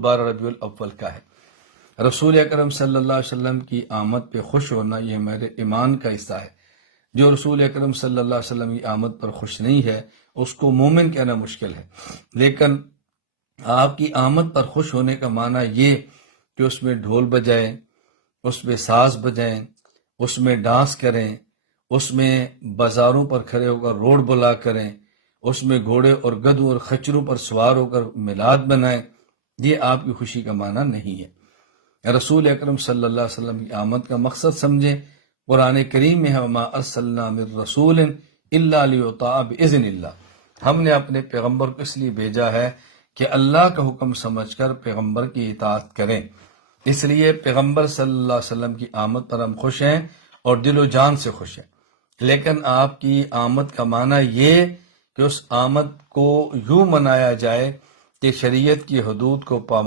12 ربیع الاول کا ہے۔ رسول اکرم صلی اللہ علیہ وسلم کی آمد پہ خوش ہونا یہ میرے ایمان کا حصہ ہے۔ جو رسول اکرم صلی اللہ علیہ وسلم کی آمد پر خوش نہیں ہے اس کو مومن کہنا مشکل ہے، لیکن آپ کی آمد پر خوش ہونے کا معنی یہ کہ اس میں ڈھول بجائیں، اس میں ساز بجائیں، اس میں ڈانس کریں، اس میں بازاروں پر کھڑے ہو کر روڈ بلا کریں، اس میں گھوڑے اور گدھوں اور خچروں پر سوار ہو کر میلاد بنائیں، یہ آپ کی خوشی کا معنی نہیں ہے۔ رسول اکرم صلی اللہ علیہ وسلم کی آمد کا مقصد سمجھیں۔ قرآن کریم میں وما ارسلنا من رسول الا لیطاع باذن اللہ، ہم نے اپنے پیغمبر کو اس لیے بھیجا ہے کہ اللہ کا حکم سمجھ کر پیغمبر کی اطاعت کریں۔ اس لیے پیغمبر صلی اللہ علیہ وسلم کی آمد پر ہم خوش ہیں اور دل و جان سے خوش ہیں، لیکن آپ کی آمد کا معنی یہ کہ اس آمد کو یوں منایا جائے کہ شریعت کی حدود کو